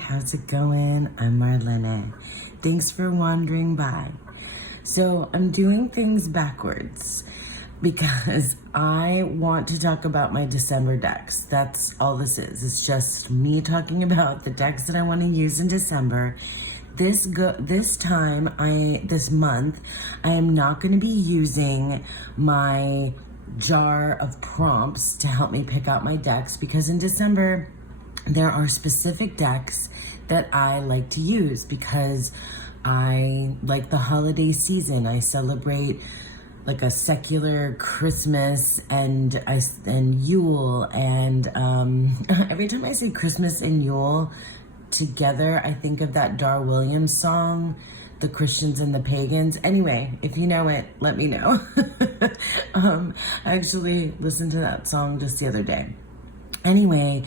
how's it going? I'm Marlene. Thanks for wandering by. So I'm doing things backwards because I want to talk about my December decks. That's all this is. It's just me talking about the decks that I want to use in December. This month, I am not going to be using my jar of prompts to help me pick out my decks because in December, there are specific decks that I like to use because I like the holiday season. I celebrate like a secular Christmas and Yule, and every time I say Christmas and Yule together, I think of that Dar Williams song, The Christians and the Pagans. Anyway, if you know it, let me know. I actually listened to that song just the other day. Anyway,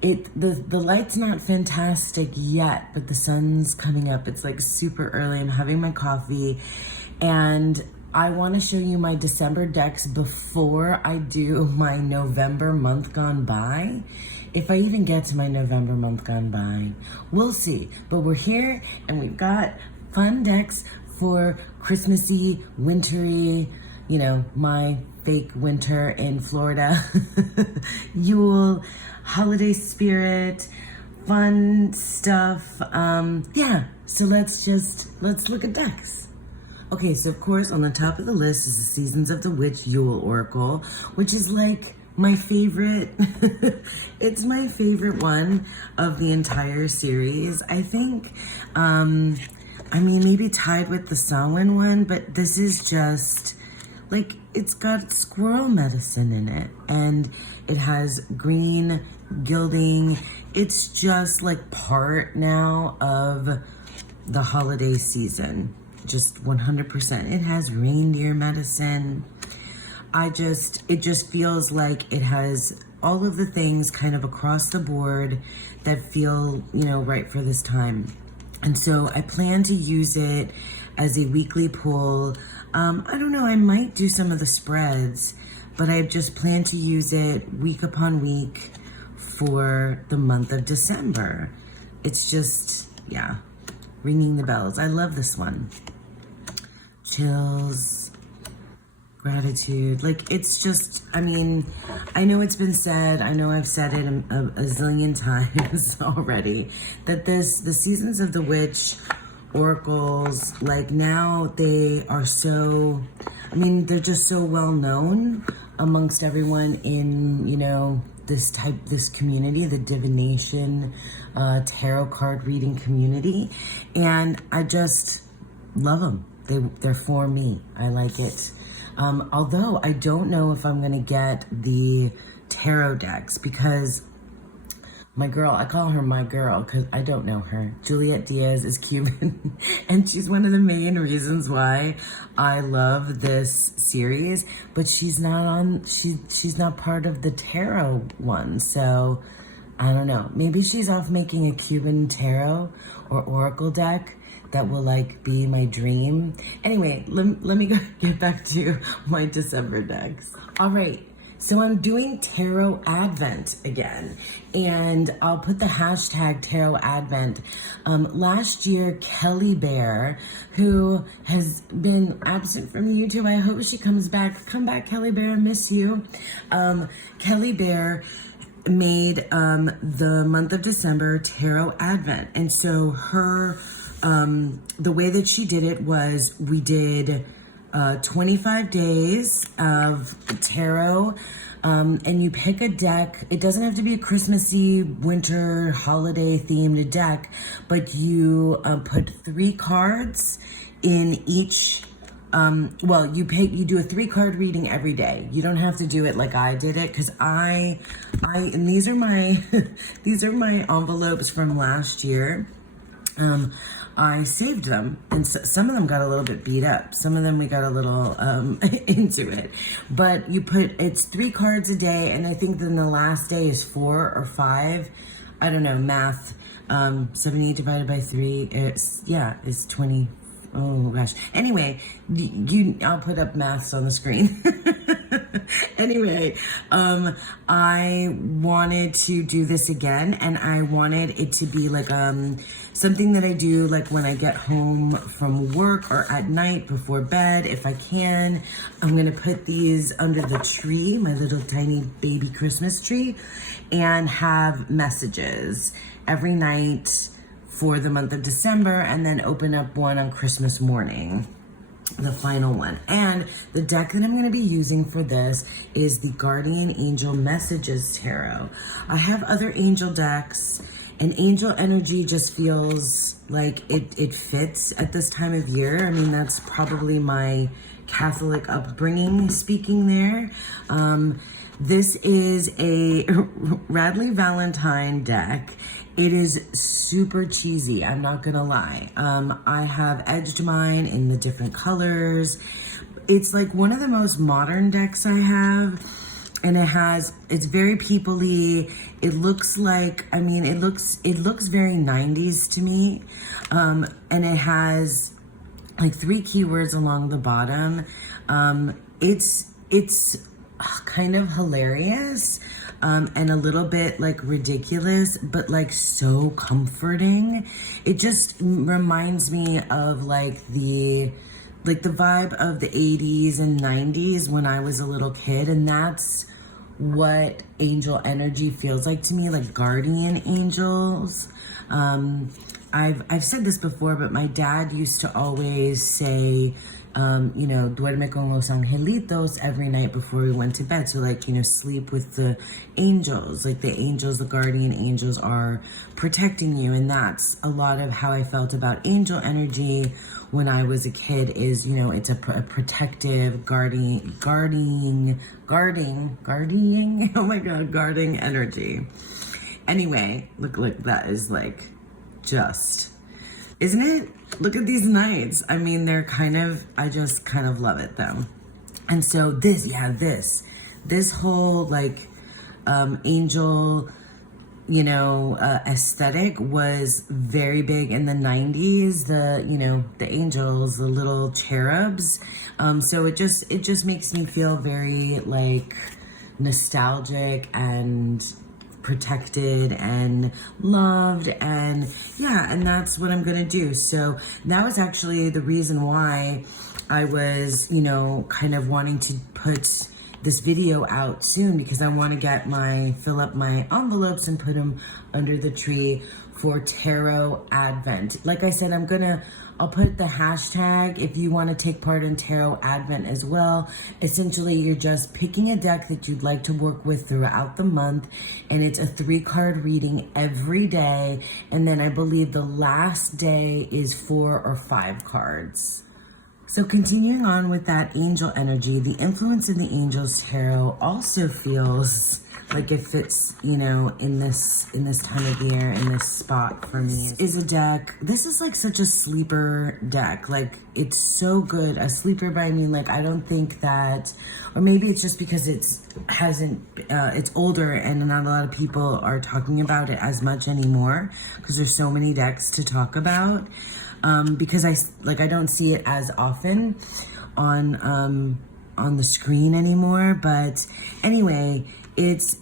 the light's not fantastic yet, but the sun's coming up. It's like super early. I'm having my coffee, and I want to show you my December decks before I do my November month gone by. If I even get to my November month gone by, we'll see. But we're here, and we've got fun decks for Christmassy, wintry, you know, my fake winter in Florida, Yule, holiday spirit, fun stuff. Yeah, so let's look at decks. Okay, so of course on the top of the list is the Seasons of the Witch Yule Oracle, which is like my favorite. It's my favorite one of the entire series, I think. I mean, maybe tied with the Samhain one, but this is just like, it's got squirrel medicine in it, and it has green gilding. It's just like part now of the holiday season, just 100%. It has reindeer medicine. It just feels like it has all of the things kind of across the board that feel, you know, right for this time. And so I plan to use it as a weekly pull. I don't know, I might do some of the spreads, but I just plan to use it week upon week for the month of December. It's just, yeah, ringing the bells. I love this one. Chills, gratitude. Like, it's just, I mean, I know it's been said, I know I've said it a zillion times already, that the Seasons of the Witch oracles, like, now they are so, I mean, they're just so well known amongst everyone in, you know, this community, the divination, tarot card reading community, and I just love them. They're for me. I like it. Although I don't know if I'm gonna get the tarot decks because my girl, I call her my girl because I don't know her. Juliet Diaz is Cuban, and she's one of the main reasons why I love this series. But she's not she's not part of the tarot one, so I don't know. Maybe she's off making a Cuban tarot or oracle deck that will like be my dream. Anyway, let me get back to my December decks. All right. So I'm doing Tarot Advent again, and I'll put the hashtag Tarot Advent. Last year, Kelly Bear, who has been absent from YouTube, I hope she comes back. Come back, Kelly Bear, I miss you. Kelly Bear made the month of December Tarot Advent, and so her, the way that she did it was we did 25 days of tarot, and you pick a deck. It doesn't have to be a Christmassy, winter, holiday themed deck, but you put 3 cards in each. You do a 3-card reading every day. You don't have to do it like I did it, because and these are my these are my envelopes from last year. I saved them, and some of them got a little bit beat up. Some of them we got a little into it. But it's 3 cards a day, and I think then the last day is 4 or 5. I don't know, math. 78 divided by 3 is 20. Oh gosh. Anyway, I'll put up maths on the screen. Anyway, I wanted to do this again, and I wanted it to be like something that I do like when I get home from work or at night before bed, if I can. I'm gonna put these under the tree, my little tiny baby Christmas tree, and have messages every night for the month of December, and then open up one on Christmas morning, the final one. And the deck that I'm going to be using for this is the Guardian Angel Messages Tarot. I have other angel decks, and angel energy just feels like it fits at this time of year. I mean, that's probably my Catholic upbringing speaking there. This is a Radley Valentine deck. It is super cheesy, I'm not gonna lie. I have edged mine in the different colors. It's like one of the most modern decks I have, and it's very people-y. It looks like, I mean, it looks very 90s to me. And it has like 3 keywords along the bottom. It's kind of hilarious, and a little bit like ridiculous, but like so comforting. It just reminds me of like the vibe of the 80s and 90s when I was a little kid, and that's what angel energy feels like to me, like guardian angels. I've said this before, but my dad used to always say, you know, duerme con los angelitos every night before we went to bed. So like, you know, sleep with the angels, like the angels, the guardian angels are protecting you. And that's a lot of how I felt about angel energy when I was a kid is, you know, it's a protective, guarding, oh my God, guarding energy. Anyway, look, that is like just, isn't it? Look at these knights. I mean, they're I just kind of love it though. And so this whole like angel, you know, aesthetic was very big in the 90s. You know, the angels, the little cherubs. So it just makes me feel very like nostalgic and protected and loved, and yeah, and that's what I'm gonna do. So that was actually the reason why I was, you know, kind of wanting to put this video out soon, because I want to fill up my envelopes and put them under the tree for Tarot Advent. Like I said, I'll put the hashtag if you want to take part in Tarot Advent as well. Essentially, you're just picking a deck that you'd like to work with throughout the month, and it's a 3-card reading every day. And then I believe the last day is 4 or 5 cards. So continuing on with that angel energy, the influence of the Angels Tarot also feels like it fits, you know, in this time of year, in this spot for me. Is a deck, this is like such a sleeper deck. Like, it's so good. A sleeper, but I mean, like, I don't think that, or maybe it's just because it's older and not a lot of people are talking about it as much anymore, because there's so many decks to talk about. Because I don't see it as often on the screen anymore. But anyway, it's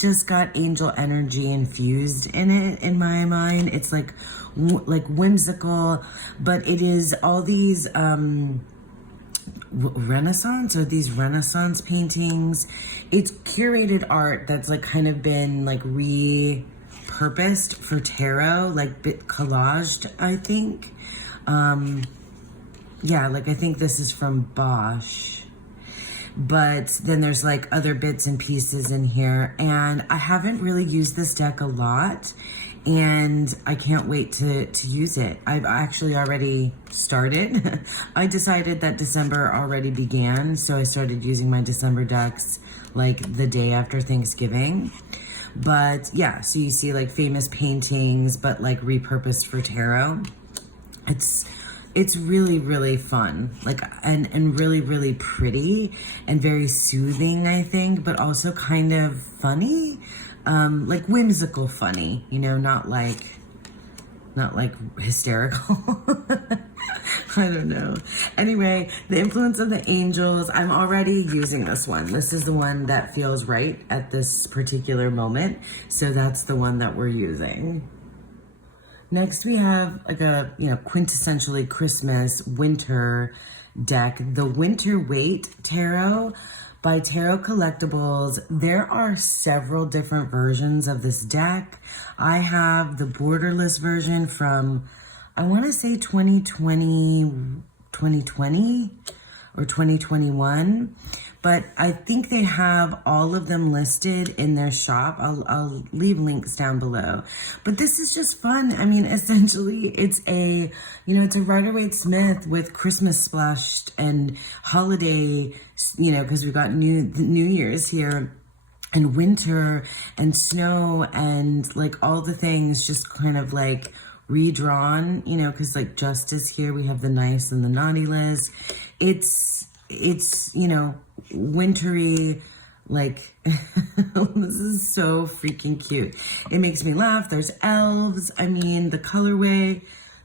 just got angel energy infused in it, in my mind. It's like whimsical, but it is all these Renaissance paintings. It's curated art that's like kind of been like repurposed for tarot, like bit collaged, I think. Yeah, like I think this is from Bosch. But then there's like other bits and pieces in here, and I haven't really used this deck a lot, and I can't wait to use it. I've actually already started. I decided that December already began, so I started using my December decks like the day after Thanksgiving. But yeah, so you see like famous paintings, but like repurposed for tarot. It's really, really fun, like, and really, really pretty and very soothing, I think, but also kind of funny, like whimsical funny, you know, not like hysterical. I don't know. Anyway, the influence of the angels, I'm already using this one. This is the one that feels right at this particular moment. So that's the one that we're using. Next we have like a, quintessentially Christmas winter deck, the Winter Wait Tarot by Tarot Collectibles. There are several different versions of this deck. I have the borderless version from, I want to say 2020 or 2021, but I think they have all of them listed in their shop. I'll leave links down below. But this is just fun. I mean, essentially, it's a Rider-Waite-Smith with Christmas splashed and holiday, because we've got New Year's here, and winter and snow and like all the things just kind of like redrawn, because like Justice here, we have the nice and the naughty list. It's wintry, like, this is so freaking cute. It makes me laugh. There's elves. I mean, the colorway,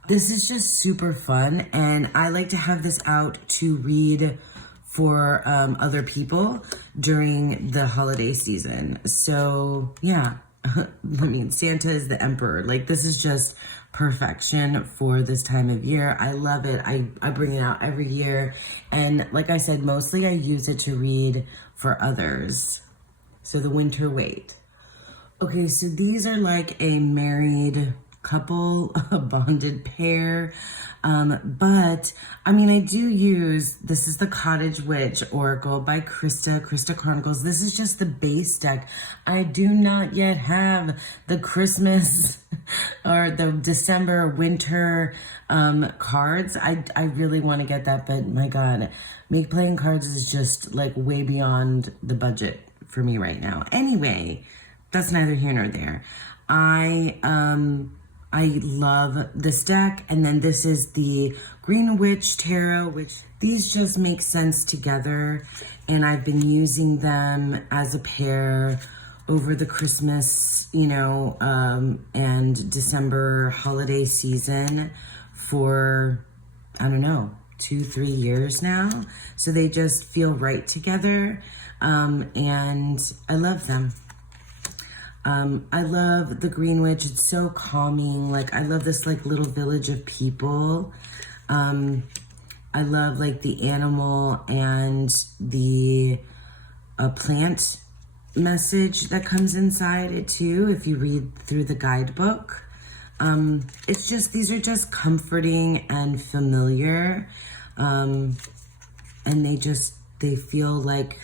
this is just super fun. And I like to have this out to read for other people during the holiday season. So yeah, I mean, Santa is the emperor. Like, this is just perfection for this time of year. I love it. I bring it out every year. And like I said, mostly I use it to read for others. So the Winter Wait. Okay, so these are like a married couple, a bonded pair. But I mean, I do use, this is the Cottage Witch Oracle by Krista Chronicles. This is just the base deck. I do not yet have the Christmas or the December winter cards. I really want to get that, but my God, playing cards is just like way beyond the budget for me right now. Anyway, that's neither here nor there. I love this deck. And then this is the Green Witch Tarot, which these just make sense together. And I've been using them as a pair over the Christmas, and December holiday season for, I don't know, 2-3 years now. So they just feel right together. And I love them. I love the Green Witch. It's so calming. Like, I love this like little village of people. I love like the animal and the plant message that comes inside it too, if you read through the guidebook. It's just, these are just comforting and familiar. And they feel like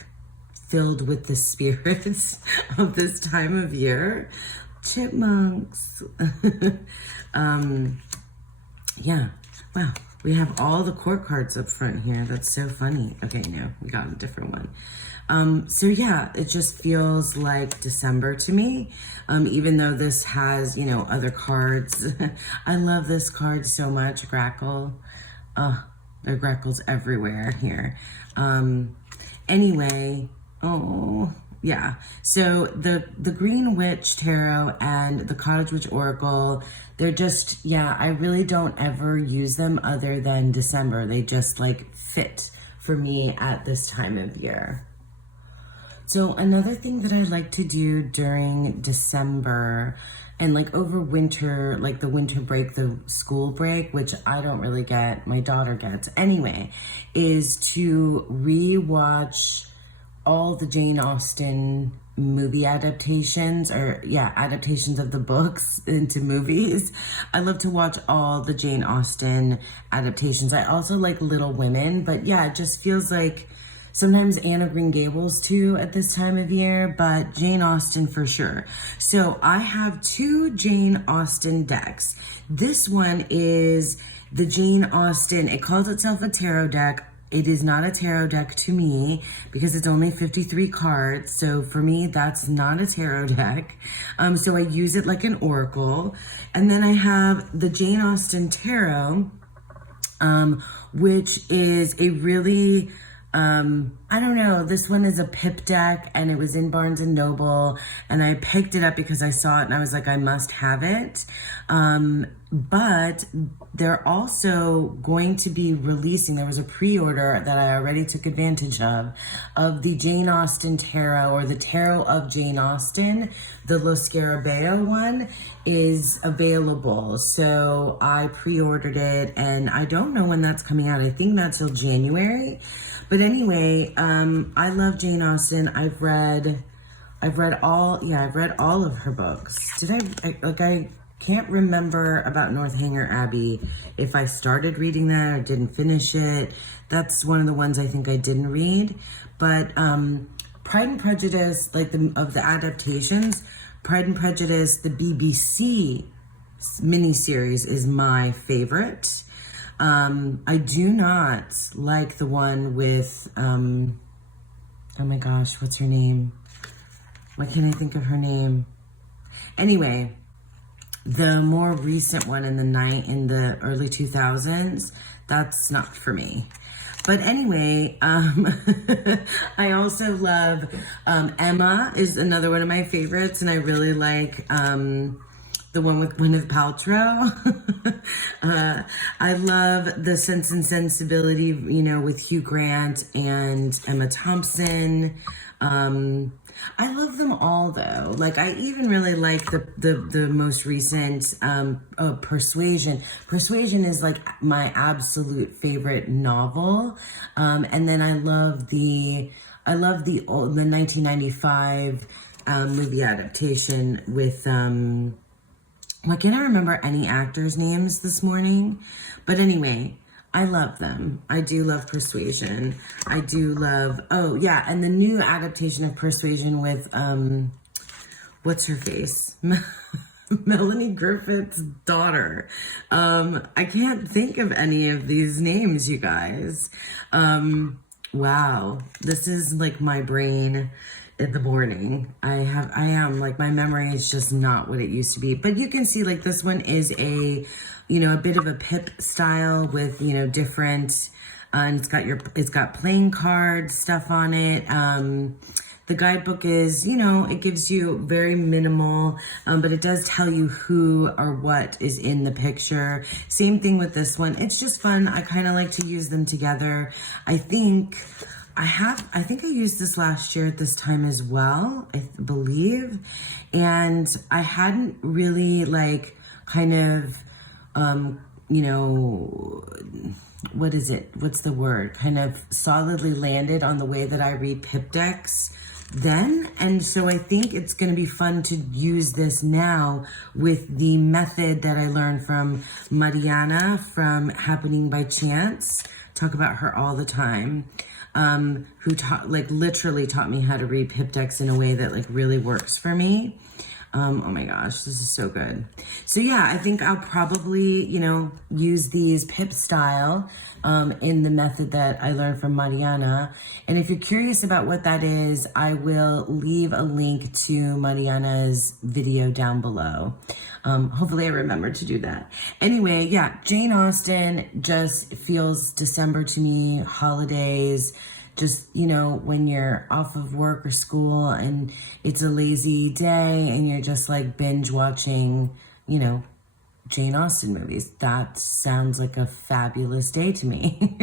filled with the spirits of this time of year. Chipmunks. Yeah, wow. We have all the court cards up front here. That's so funny. Okay, no, we got a different one. So yeah, it just feels like December to me, even though this has, other cards. I love this card so much, Grackle. There are grackles everywhere here. Anyway, oh, yeah. So the Green Witch Tarot and the Cottage Witch Oracle, they're just, I really don't ever use them other than December. They just like fit for me at this time of year. So another thing that I like to do during December and like over winter, like the winter break, the school break, which I don't really get, my daughter gets anyway, is to rewatch all the Jane Austen movie adaptations, or adaptations of the books into movies. I love to watch all the Jane Austen adaptations. I also like Little Women, but it just feels like sometimes Anne of Green Gables too at this time of year, but Jane Austen for sure. So I have 2 Jane Austen decks. This one is the Jane Austen, it calls itself a tarot deck. It is not a tarot deck to me because it's only 53 cards. So for me, that's not a tarot deck. So I use it like an oracle. And then I have the Jane Austen Tarot, which is a really I don't know. This one is a pip deck, and it was in Barnes and Noble, and I picked it up because I saw it and I was like, I must have it. But they're also going to be releasing, there was a pre-order that I already took advantage of the Jane Austen Tarot, or the Tarot of Jane Austen. The Lo Scarabeo one is available. So I pre-ordered it, and I don't know when that's coming out. I think not till January. But anyway, I love Jane Austen. I've read all of her books. I can't remember about Northanger Abbey, if I started reading that or didn't finish it. That's one of the ones I think I didn't read. But Pride and Prejudice, of the adaptations, Pride and Prejudice, the BBC miniseries is my favorite. I do not like the one with, oh my gosh, what's her name? Why can't I think of her name? Anyway, the more recent one in the early 2000s, that's not for me. But anyway, I also love, Emma is another one of my favorites, and I really like, the one with Gwyneth Paltrow. I love the Sense and Sensibility, with Hugh Grant and Emma Thompson. I love them all, though. I even really like the most recent Persuasion. Persuasion is my absolute favorite novel. And then I love the 1995 movie adaptation with why can't I remember any actors' names this morning? But anyway, I love them. I do love Persuasion. I do love, and the new adaptation of Persuasion with, what's her face? Melanie Griffith's daughter. I can't think of any of these names, you guys. Wow. This is my brain in the morning. I am my memory is just not what it used to be. But you can see this one is a bit of a pip style with different, and it's got playing card stuff on it. The guidebook is, it gives you very minimal, but it does tell you who or what is in the picture. Same thing with this one. It's just fun. I kind of like to use them together. I think I used this last year at this time as well, I believe. And I hadn't really what is it? What's the word? Kind of solidly landed on the way that I read pip decks then. And so I think it's going to be fun to use this now with the method that I learned from Mariana from Happening by Chance. Talk about her all the time. Who literally taught me how to read pip decks in a way that really works for me. Oh my gosh, this is so good. So yeah, I think I'll probably, use these pip style in the method that I learned from Mariana. And if you're curious about what that is, I will leave a link to Mariana's video down below. Hopefully I remember to do that. Anyway, yeah, Jane Austen just feels December to me, holidays, just, when you're off of work or school and it's a lazy day and you're just binge watching, Jane Austen movies. That sounds like a fabulous day to me.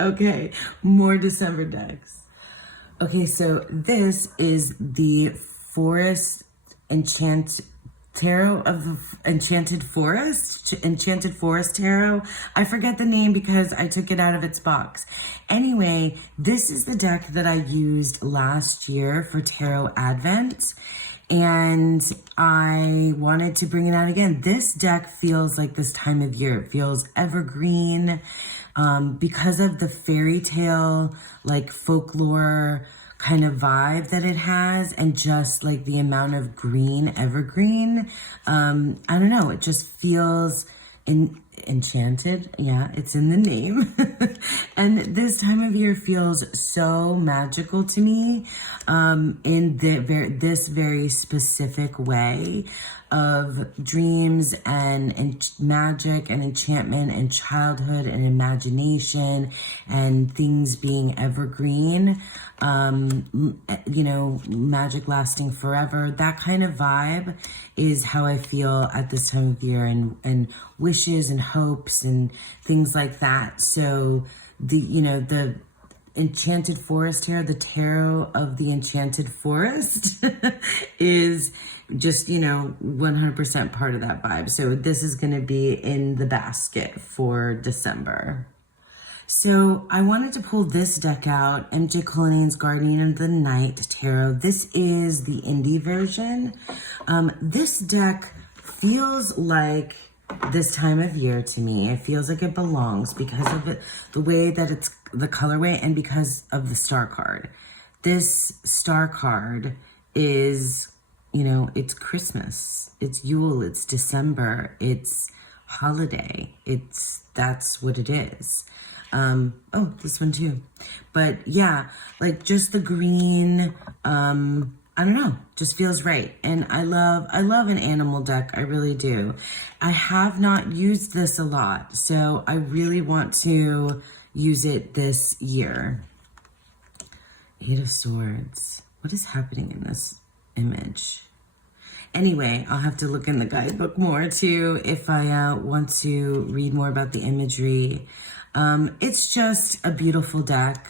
Okay, more December decks. Okay, so this is the Forest Tarot of the Enchanted Forest Tarot. I forget the name because I took it out of its box. Anyway, this is the deck that I used last year for Tarot Advent, and I wanted to bring it out again. This deck feels like this time of year. It feels evergreen because of the fairy tale, folklore kind of vibe that it has, and just the amount of green evergreen. I don't know, it just feels Enchanted, yeah, it's in the name. And this time of year feels so magical to me, in this very specific way of dreams and magic and enchantment and childhood and imagination and things being evergreen, you know, magic lasting forever. That kind of vibe is how I feel at this time of year, and wishes and hopes and things like that. So the Enchanted Forest here, the tarot of the Enchanted Forest is just, 100% part of that vibe. So this is going to be in the basket for December. So I wanted to pull this deck out, MJ Cullinan's Guardian of the Night Tarot. This is the indie version. This deck feels like this time of year to me. It feels like it belongs because of it, the way that it's the colorway, and because of the star card. This star card is, it's Christmas, it's Yule, it's December, it's holiday. That's what it is. Oh, this one too. But yeah, like just the green, I don't know, just feels right. And I love an animal deck. I really do. I have not used this a lot, so I really want to use it this year. Eight of Swords. What is happening in this image? Anyway, I'll have to look in the guidebook more too if I want to read more about the imagery. It's just a beautiful deck.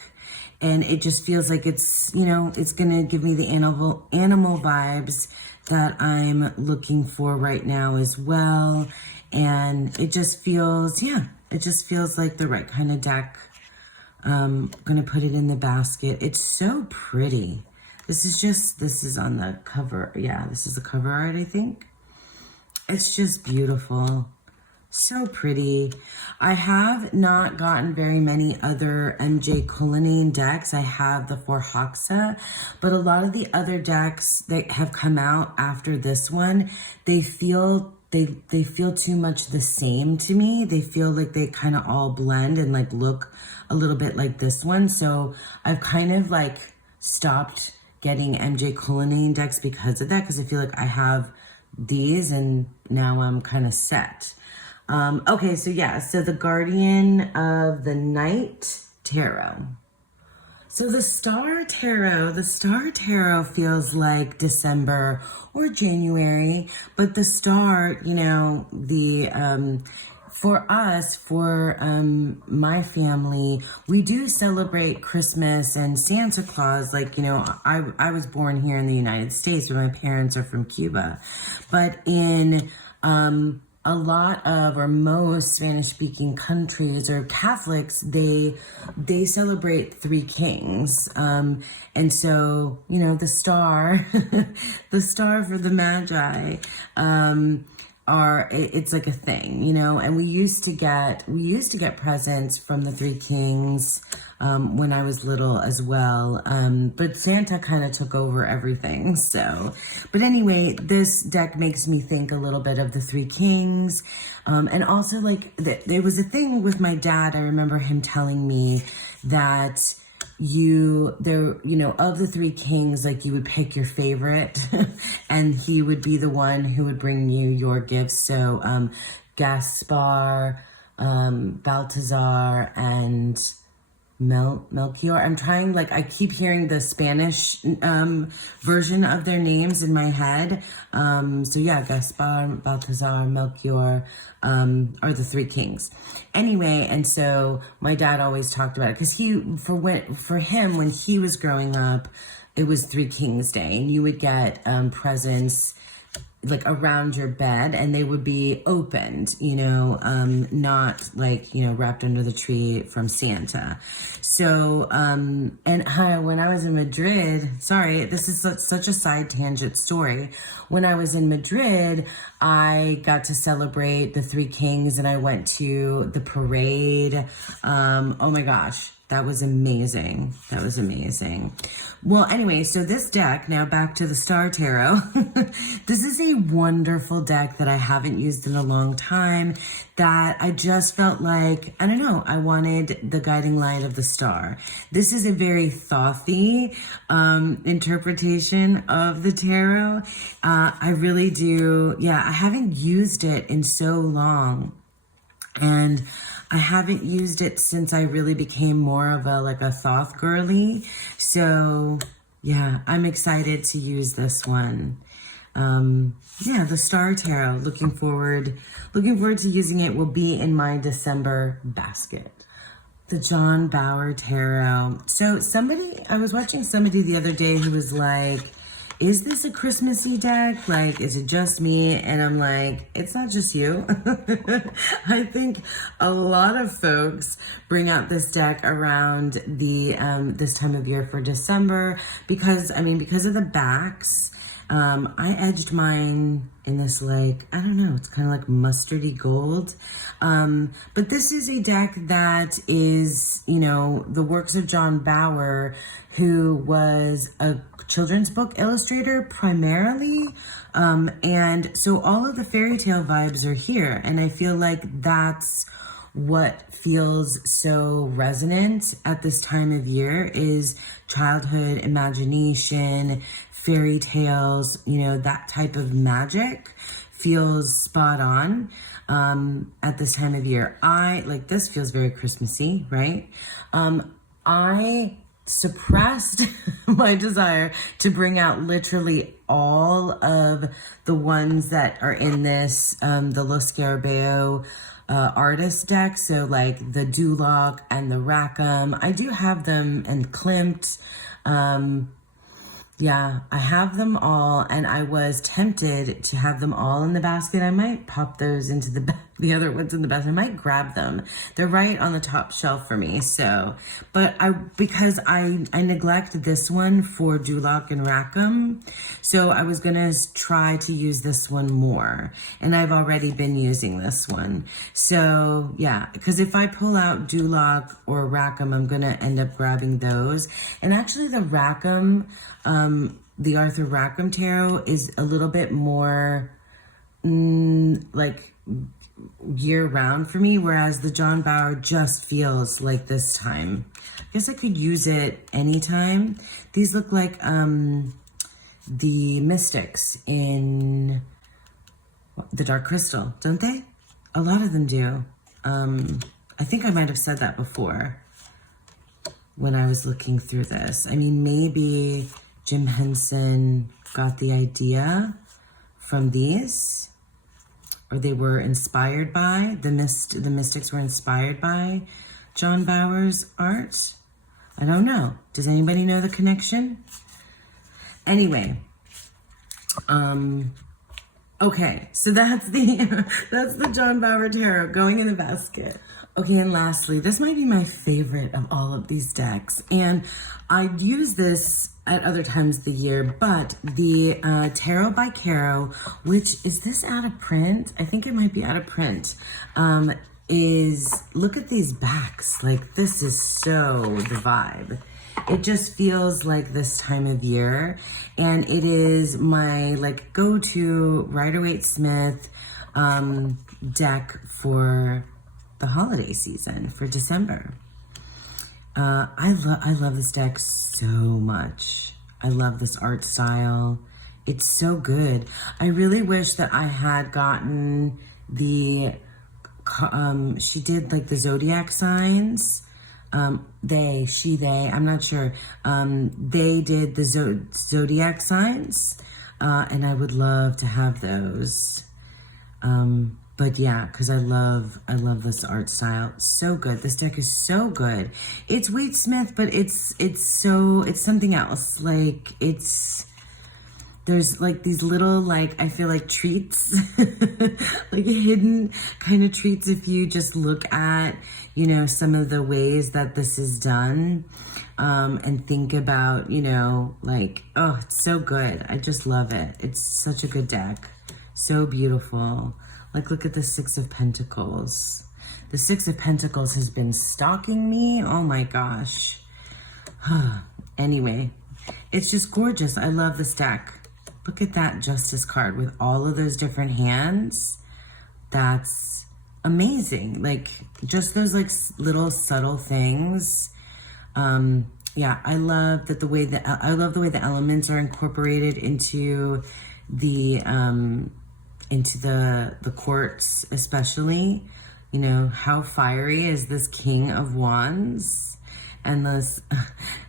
And it just feels like it's, it's going to give me the animal vibes that I'm looking for right now as well. And it just feels, like the right kind of deck. I'm going to put it in the basket. It's so pretty. This is on the cover. Yeah, this is the cover art, I think. It's just beautiful. So pretty. I have not gotten very many other MJ Cullinan decks. I have the For Hoxa, but a lot of the other decks that have come out after this one, they feel too much the same to me. They feel like they kind of all blend and like look a little bit like this one. So I've kind of like stopped getting MJ Cullinan decks because of that, because I feel like I have these and now I'm kind of set. Okay, so the Guardian of the Night Tarot. So the Star Tarot feels like December or January, but the star, for us, for my family, we do celebrate Christmas and Santa Claus. Like, I was born here in the United States, but my parents are from Cuba. But in a lot of, or most Spanish-speaking countries or Catholics, they celebrate Three Kings. And so, the star, the star for the Magi, it's like a thing, and we used to get presents from the Three Kings when I was little as well, but Santa kind of took over everything. So, but anyway, this deck makes me think a little bit of the Three Kings, and also like there was a thing with my dad. I remember him telling me that of the Three Kings, like you would pick your favorite and he would be the one who would bring you your gifts. So Gaspar, Balthazar, and Melchior. I'm trying, I keep hearing the Spanish version of their names in my head. Gaspar, Balthazar, Melchior are the Three Kings. Anyway, and so my dad always talked about it because for him, when he was growing up, it was Three Kings Day, and you would get presents like around your bed, and they would be opened, not wrapped under the tree from Santa. So, when I was in Madrid, sorry, this is such a side tangent story. When I was in Madrid, I got to celebrate the Three Kings, and I went to the parade. Oh my gosh. That was amazing. That was amazing. Well, anyway, so this deck, now back to the Star Tarot. This is a wonderful deck that I haven't used in a long time, that I just felt like, I don't know, I wanted the guiding light of the star. This is a very thothy interpretation of the tarot. I really do, yeah, I haven't used it in so long. And I haven't used it since I really became more of a Thoth girly. So yeah, I'm excited to use this one. Yeah, the Star Tarot. Looking forward to using it. Will be in my December basket. The John Bauer Tarot. So I was watching somebody the other day who was like, is this a Christmassy deck? Like, is it just me? And I'm like, it's not just you. I think a lot of folks bring out this deck around the this time of year for December because of the backs. I edged mine in this, like, I don't know, it's kind of like mustardy gold. But this is a deck that is, the works of John Bauer, who was a children's book illustrator primarily. And so all of the fairy tale vibes are here. And I feel like that's what feels so resonant at this time of year is childhood imagination, fairy tales, that type of magic feels spot on at this time of year. This feels very Christmassy, right? I suppressed my desire to bring out literally all of the ones that are in this, the Lo Scarabeo artist deck. So like the Duloc and the Rackham. I do have them, and Klimt. Yeah, I have them all, and I was tempted to have them all in the basket. I might pop those into the other ones in the basket. I might grab them. They're right on the top shelf for me. So, but because I neglected this one for Duloc and Rackham, so I was gonna try to use this one more, and I've already been using this one. So yeah, because if I pull out Duloc or Rackham, I'm gonna end up grabbing those. And actually, the Rackham. The Arthur Rackham Tarot is a little bit more like year-round for me, whereas the John Bauer just feels like this time. I guess I could use it anytime. These look like the mystics in the Dark Crystal, don't they? A lot of them do. I think I might have said that before when I was looking through this. Maybe Jim Henson got the idea from these, or they were inspired by, the mystics were inspired by John Bauer's art. I don't know. Does anybody know the connection? Anyway, okay, so that's the John Bauer Tarot going in the basket. Okay, and lastly, this might be my favorite of all of these decks, and I use this at other times of the year, but the Tarot by Caro, which, is this out of print? I think it might be out of print, look at these backs. Like, this is so the vibe. It just feels like this time of year, and it is my go-to Rider-Waite-Smith deck for the holiday season, for December. I love this deck so much. I love this art style. It's so good. I really wish that I had gotten the, she did the zodiac signs. I'm not sure. They did the zodiac signs, and I would love to have those. But yeah, because I love this art style. So good. This deck is so good. It's Waite-Smith, but it's something else. There's these little, I feel like treats, hidden kind of treats if you just look at, some of the ways that this is done, and think about, oh, it's so good. I just love it. It's such a good deck. So beautiful. Look at the Six of Pentacles. The Six of Pentacles has been stalking me. Oh my gosh. Anyway, it's just gorgeous. I love this deck. Look at that Justice card with all of those different hands. That's amazing. Like, just those like little subtle things. Yeah, I love that I love the way the elements are incorporated into the quartz, especially. You know, how fiery is this King of Wands? And this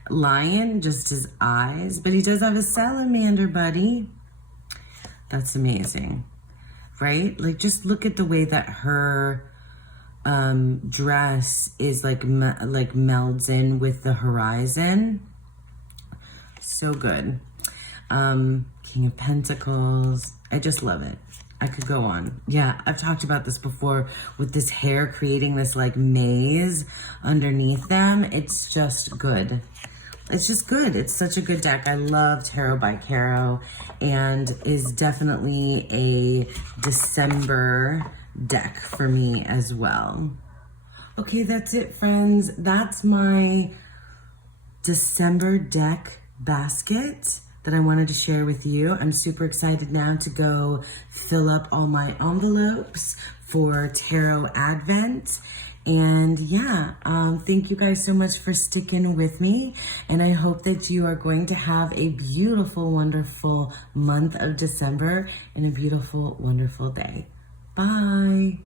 lion, just his eyes. But he does have a salamander, buddy. That's amazing, right? Like, just look at the way that her dress is like melds in with the horizon. So good. King of Pentacles. I just love it. I could go on. Yeah, I've talked about this before with this hair creating this like maze underneath them. It's just good. It's just good. It's such a good deck. I love Tarot by Caro, and is definitely a December deck for me as well. Okay, that's it, friends. That's my December deck basket that I wanted to share with you. I'm super excited now to go fill up all my envelopes for Tarot Advent. And yeah, thank you guys so much for sticking with me. And I hope that you are going to have a beautiful, wonderful month of December and a beautiful, wonderful day. Bye.